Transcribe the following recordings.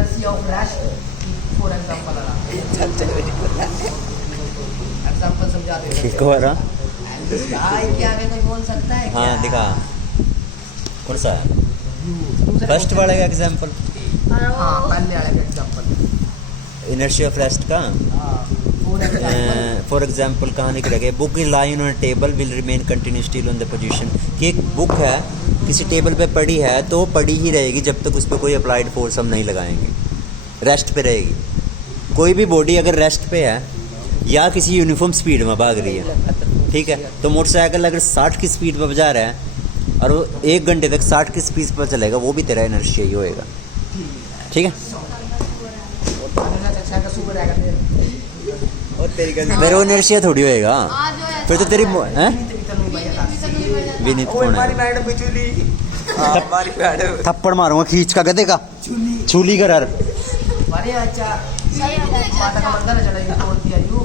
inertia of rest for example example समझा दे ठीक हो रहा गाय के आगे कोई बोल सकता है क्या? हाँ दिखा कौन सा है फर्स्ट वाले का एग्जांपल हाँ पहले वाले का एग्जांपल इनर्शिया ऑफ रेस्ट का फॉर एग्जांपल कहाँ लिख रखे book is line on table will remain continue still on the position कि एक बुक है किसी टेबल पे पड़ी है तो पड़ी ही रहेगी जब तक उस पर कोई अप्लाइड फोर्स हम नहीं लगाएंगे रेस्ट पे रहेगी कोई भी बॉडी अगर रेस्ट पे है या किसी यूनिफॉर्म स्पीड में भाग रही है ठीक है तो मोटरसाइकिल अगर 60 की स्पीड पर जा रहा है और वो 1 घंटे तक 60 की स्पीड पर चलेगा वो भी तेरा इनर्शिया ही होएगा ठीक है मेरा वो इनर्शिया थोड़ी होएगा फिर तो तेरी हैं विनीत कौन है थप्पड़ मारूंगा खींच का गधे का छूली कर यार अरे अच्छा माता का मंदिर है चढ़ाई तोड़ दिया यू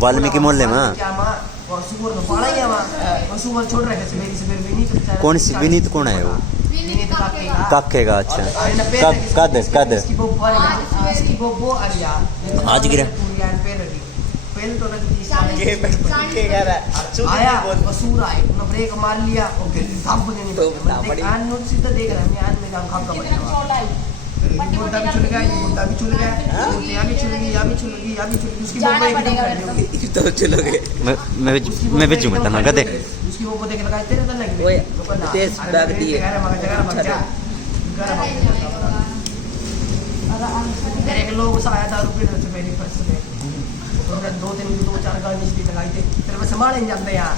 वाल्मीकि मोहल्ले में क्या मां और सुवर को पड़ा गया मां और सुवर छोड़ रहे से मेरी विनीत कौन सी विनीत कौन है वो विनीत काके का अच्छा कद इसकी बोबो आ गया आज गिरा पहले तो रख दी के कह रहा आया वसूर आए उन्होंने ब्रेक मार लिया और फिर सब देनी पड़ी आन नोट सीधा देख रहा है मैं आन में काम खाम का बना मुद्दा भी चल गया ये मुद्दा भी चल गया यहाँ भी चलेगी यहाँ भी चलेगी यहाँ भी चलेगी उसकी बोबो एकदम कर दी तो चलोगे मैं भेजूंगा तना गधे उसकी बोबो देख लगा तेरे तो लग ओए तेज दाग दिए तेरे के लोग आया दारू पीने से मेरी पर्स में उन्होंने 2-4 गाड़ी इसलिए लगाई थी तेरे में संभाल नहीं जाते यार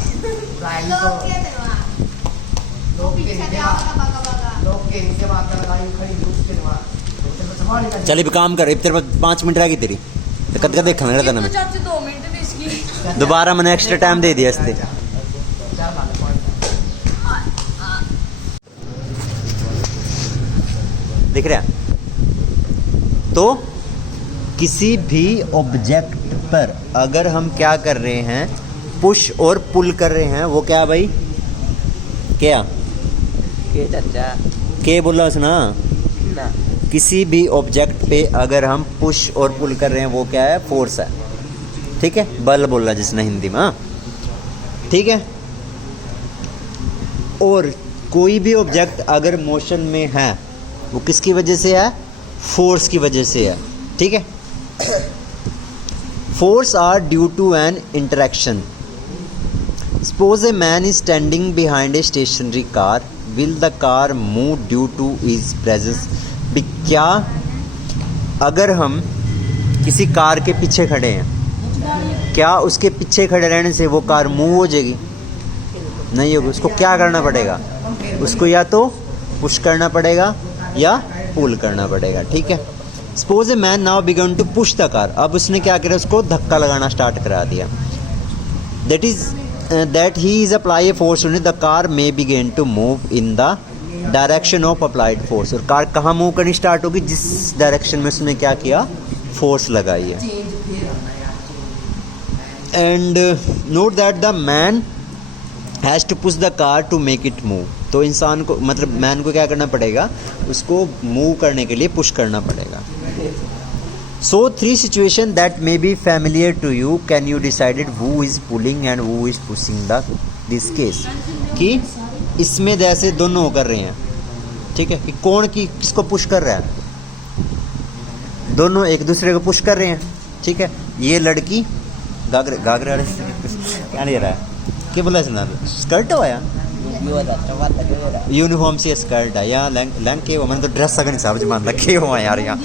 लोग के नीचे बात लगाई खड़ी उसके बाद चल भी काम कर तेरे पास 5 मिनट रह गई तेरी तो कद का देखना मेरा तना दोबारा मैंने एक्स्ट्रा टाइम दे दिया इसलिए दिख रहा तो किसी भी ऑब्जेक्ट पर अगर हम क्या कर रहे हैं पुश और पुल कर रहे हैं वो क्या भाई क्या के चाचा के बोला उसना ना किसी भी ऑब्जेक्ट पे अगर हम पुश और पुल कर रहे हैं वो क्या है फोर्स है ठीक है बल बोला जिसने हिंदी में हाँ? ठीक है और कोई भी ऑब्जेक्ट अगर मोशन में है वो किसकी वजह से है फोर्स की वजह से है ठीक है force are due to an interaction suppose a man is standing behind a stationary car will the car move due to his presence क्या अगर हम किसी कार के पीछे खड़े हैं क्या उसके पीछे खड़े रहने से वो कार मूव हो जाएगी नहीं होगी उसको क्या करना पड़ेगा उसको या तो पुश करना पड़ेगा या पुल करना पड़ेगा ठीक है suppose a man now began to push the car अब उसने क्या किया उसको धक्का लगाना स्टार्ट करा दिया that he is apply a force on the car may begin to move in the direction of applied force और कार कहाँ मूव करनी स्टार्ट होगी जिस डायरेक्शन में उसने क्या किया फोर्स लगाई है and note that the man has to push the car to make it move तो इंसान को मतलब मैन को क्या करना पड़ेगा उसको मूव करने के लिए पुश करना पड़ेगा so 3 situation that may be familiar to you can you decided who is pulling and who is pushing this case कि इसमें जैसे दोनों कर रहे हैं ठीक है कि कौन किसको पुश कर रहा है दोनों एक दूसरे को पुश कर रहे हैं ठीक है ये लड़की घाघरे वाले क्या नहीं रहा है क्या बोला इसने स्कर्ट हो या यूनिफॉर्म से स्कर्ट है या लैंग के मैंने तो ड्रेस अगर नहीं समझ मान रखे हो यार यहाँ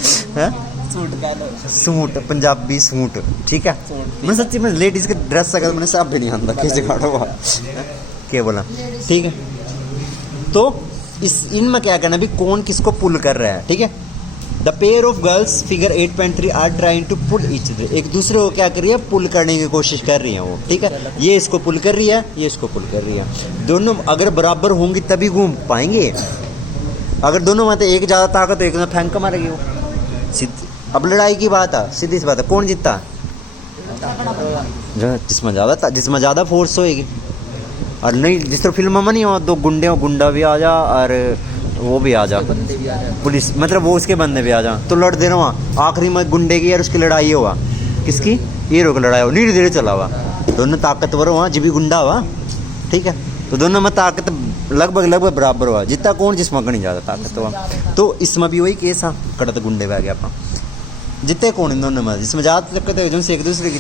सूट पंजाबी सूट ठीक है मैं सच्ची में लेडीज के ड्रेस अगर मैंने सब भी नहीं आंदा कैसे काटो हुआ क्या बोला ठीक है तो इस इनमें क्या करना भी कौन किसको पुल कर रहा है ठीक है the pair of girls figure 8.3 are trying to pull each other एक दूसरे को क्या कर रही है पुल करने की कोशिश कर रही है वो ठीक है ये इसको पुल कर रही है ये इसको पुल कर रही है दोनों अगर बराबर होंगी तभी घूम पाएंगे अगर दोनों में एक ज़्यादा ताकत एक में फेंक मारेगी वो अब लड़ाई की बात है सीधी सी बात है कौन जीतता जिसमें ज़्यादा फोर्स होएगी और नहीं जिस तरह फिल्म में नहीं हो दो गुंडा भी आ जा और वो भी आ जा, बंदे भी आ जाते पुलिस मतलब वो उसके बंदे भी आ जा, तो लड़ दे रहा वहाँ। आखिरी में गुंडे की यार उसकी लड़ाई हुआ, किसकी, हीरो की लड़ाई हुआ, धीरे धीरे चला हुआ। दोनों ताकतवर हुआ, जी भी गुंडा हुआ, ठीक है। तो दोनों में ताकत लगभग बराबर हुआ, जितना कौन जिसमें नहीं ज़्यादा ताकत हुआ। तो इसमें भी वही केस हाँ, कड़त गुंडे बह गया आप जितने कौन इन दोनों में, जिसमें ज़्यादा दिक्कत है जिनसे एक दूसरे की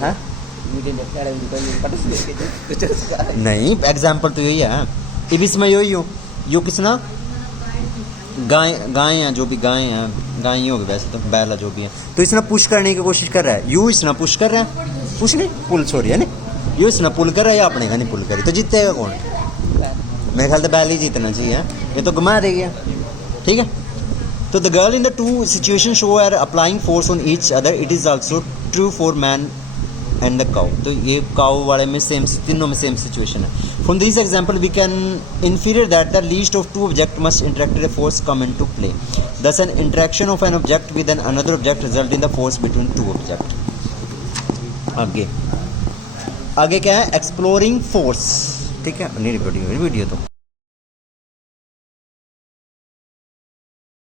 है। नहीं एग्जाम्पल तो यही है, इब इसमें यही हो यो किसना गाय हैं, जो भी गाय हैं, गाय ही होगी वैसे तो, बैला जो भी है। तो इसने पुश करने की कोशिश कर रहा है, यू इसने पुश कर रहा है, पुश नहीं पुल सॉरी है नहीं, यू इसने पुल कर रहा है या अपने का नहीं पुल करी, तो जीतेगा कौन? मेरे ख्याल से बैल ही जीतना चाहिए, ये तो घुमा देगी, ठीक है। तो the girl in the two situation show are applying force on each other, it is also true for man and the cow. तो ये काउ वाले में सेम, तीनों में सेम सिचुएशन है। From this example we can inferior that the least of two object must interacted force come into play, thus an interaction of an object with an another object result in the force between two object. आगे क्या है, exploring force, ठीक है। नहीं video तो